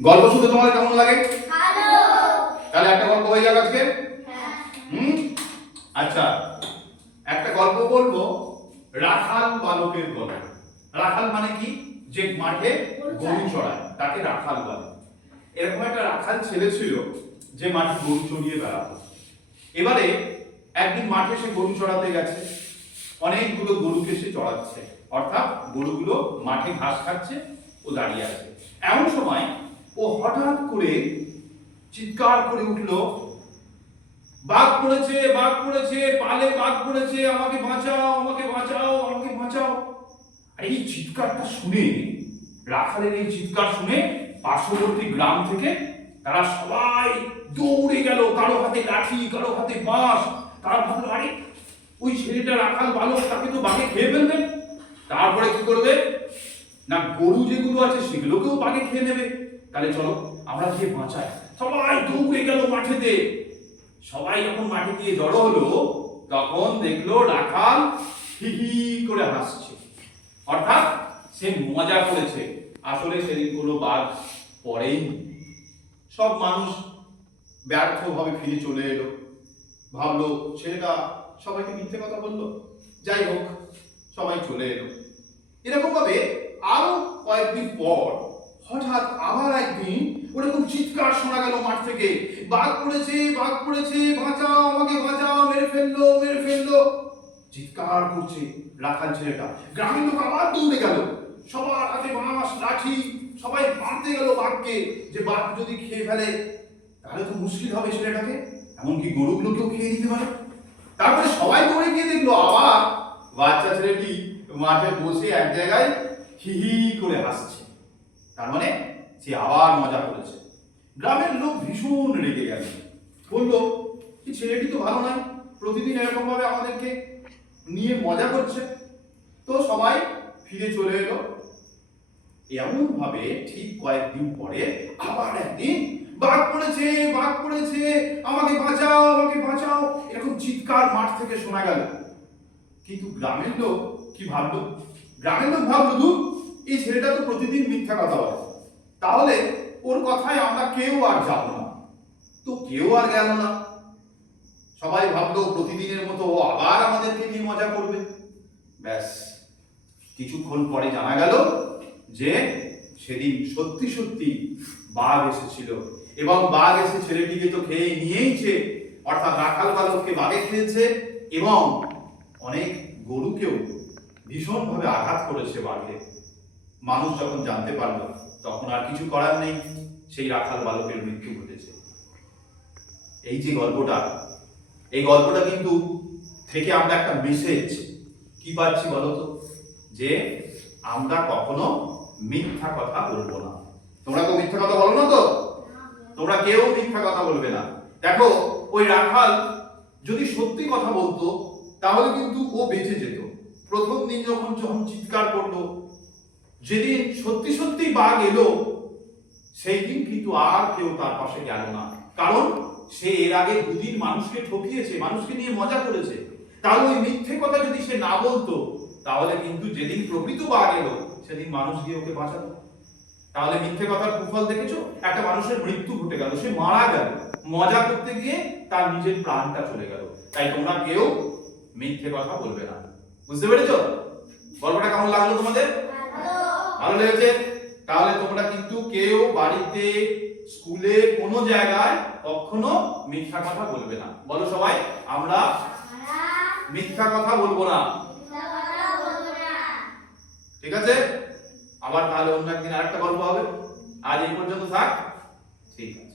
গল্প শুনতে তোমাদের কেমন লাগে? ভালো। তাহলে একটা গল্প হয়ে যাক আজকে। হ্যাঁ। আচ্ছা, একটা গল্প বলবো রাখাল বালকের গল্প। রাখাল মানে কি? যে মাঠে গরু চড়ায় তাকে রাখাল বলে। এরকম একটা রাখাল ছেলে ছিল যে মাঠে গরু চড়িয়ে বেড়াতো। এবারে একদিন মাঠে সে গরু চড়াতে গেছে, অনেকগুলো গরুকে সে চড়াচ্ছে, অর্থাৎ গরুগুলো মাঠে ঘাস খাচ্ছে, ও দাঁড়িয়ে আছে। এমন সময় ও হঠাৎ করে চিৎকার করে উঠলো, বাঘ পড়েছে, বাঘ পড়েছে, পালে বাঘ পড়েছে, আমাকে বাঁচাও, আমাকে বাঁচাও, আমাকে বাঁচাও। আর এই চিৎকারটা শুনে, রাখালের এই চিৎকার শুনে পার্শ্ববর্তী গ্রাম থেকে তারা সবাই দৌড়ে গেল, কারো হাতে লাঠি, কারো হাতে বাঁশ। তারা ভাবলো, আরে ওই ছেলেটা রাখাল বালক, তাকে তো বাঘে খেয়ে ফেলবে। তারপরে কি করবে না, গরু যেগুলো আছে সেগুলোকেও বাঘে খেয়ে নেবে। তাহলে চলো আমরা গিয়ে বাঁচাই। সবাই দৌড়ে গেল মাঠেতে। সবাই যখন মাঠে গিয়ে জড়ো হলো, তখন দেখলো রাখাল হি হি করে হাসছে, অর্থাৎ সে মজা করেছে। আসলে সেদিন কোনো বাঘ পড়েই। সব মানুষ ব্যর্থভাবে ফিরে চলে এলো, ভাবলো ছেলেটা সবাইকে মিথ্যে কথা বললো। যাই হোক, সবাই চলে এলো। এরকম ভাবে আরো কয়েকদিন পর হঠাৎ আবার একদিন ওরকম চিৎকার শোনা গেল মাঠ থেকে, বাঘ পড়েছে, বাঘ পড়েছে, বাঁচাও, আমাকে বাঁচাও, মেরে ফেললো, মেরে ফেললো। চিৎকার করছে রাখাল ছেলেটা। গ্রামের লোক আবার দৌড়ে গেল, সবার হাতে বাঁশ লাঠি, সবাই মারতে গেল বাঘকে, যে বাঘ যদি খেয়ে ফেলে তাহলে তো মুশকিল হবে ছেলেটাকে, এমনকি গরুগুলোকেও খেয়ে নিতে পারে। তারপরে সবাই দৌড়ে গিয়ে দেখলো আবার বাচ্চা ছেলেটি মাঠে বসে এক জায়গায় হি হি করে হাসছে। তার মানে সে আবার মজা করেছে। গ্রামের লোক ভীষণ রেগে গেল, বললো এই ছেলেটি তো ভালো নয়, প্রতিদিন এরকম ভাবে আমাদেরকে নিয়ে মজা করছে। তো সবাই ফিরে চলে এলো। এমন ভাবে ঠিক কয়েকদিন পরে আবার একদিন বাঘ পড়েছে, বাঘ পড়েছে, আমাকে বাঁচাও, আমাকে বাঁচাও, এরকম চিৎকার মাঠ থেকে শোনা গেল। কিন্তু গ্রামের লোক কি ভাবলো? গ্রামের লোক ভাবলো, ধুর, এই ছেলেটা তো প্রতিদিন মিথ্যা কথা বলে, তাহলে ওর কথায় আমরা কেউ আর যাব না। তো কেউ আর গেল না। সবাই ভাবলো প্রতিদিনের মতো ও আবার আমাদেরকে নিয়ে মজা করবে। ব্যাস, কিছুক্ষণ পরে জানা গেল যে সেদিন সত্যি সত্যি বাঘ এসেছিল, এবং বাঘ এসে ছেলেটিকে তো খেয়ে নিয়েইছে, অর্থাৎ রাখাল বালককে বাঘে খেয়েছে, এবং অনেক গরুকেও ভীষণভাবে আঘাত করেছে বাঘে। মানুষ যখন জানতে পারলো, তখন আর কিছু করার নেই, সেই রাখাল বালকের মৃত্যু ঘটেছে। এই যে গল্পটা, এই গল্পটা কিন্তু থেকে আমরা একটা মেসেজ কি পাচ্ছি বলতো, যে আমরা কখনো মিথ্যা কথা বলবো না। তোমরা তো মিথ্যা কথা বলো না, তো তোমরা কেউ মিথ্যা কথা বলবে না। দেখো, ওই রাখাল যদি সত্যি কথা বলতো তাহলে কিন্তু ও বেঁচে যেত। প্রথম দিন যখন চিৎকার করলো, যেদিন সত্যি সত্যি বাঘ এলো, সেই দিন কিন্তু আর কেউ তার পাশে গেল না, কারণ সে এর আগে দুদিন মানুষকে ঠকিয়েছে, মানুষকে নিয়ে মজা করেছে। তাহলে ওই মিথ্যে কথা যদি সে না বলতো, তাহলে কিন্তু যেদিন প্রকৃত বাঘ এলো সেদিন মানুষ গিয়ে ওকে বাঁচাতো। তাহলে মিথ্যে কথার কুফল দেখেছো? একটা মানুষের মৃত্যু ঘটে গেল, সে মারা গেল মজা করতে গিয়ে, তার নিজের প্রাণটা চলে গেল। তাই তোমরা কেউ মিথ্যে কথা বলবে না। বুঝতে পেরেছো? গল্পটা কেমন লাগলো তোমাদের? ভালো লেগেছে? তাহলে তোমরা কিন্তু কেউ বাড়িতে, স্কুলে, কোনো জায়গায় কখনো মিথ্যা কথা বলবে না। বলো সবাই, আমরা মিথ্যা কথা বলবো না। ঠিক আছে? আবার তাহলে অন্য একদিন আরেকটা গল্প হবে। আজ এই পর্যন্ত থাক। ঠিক আছে।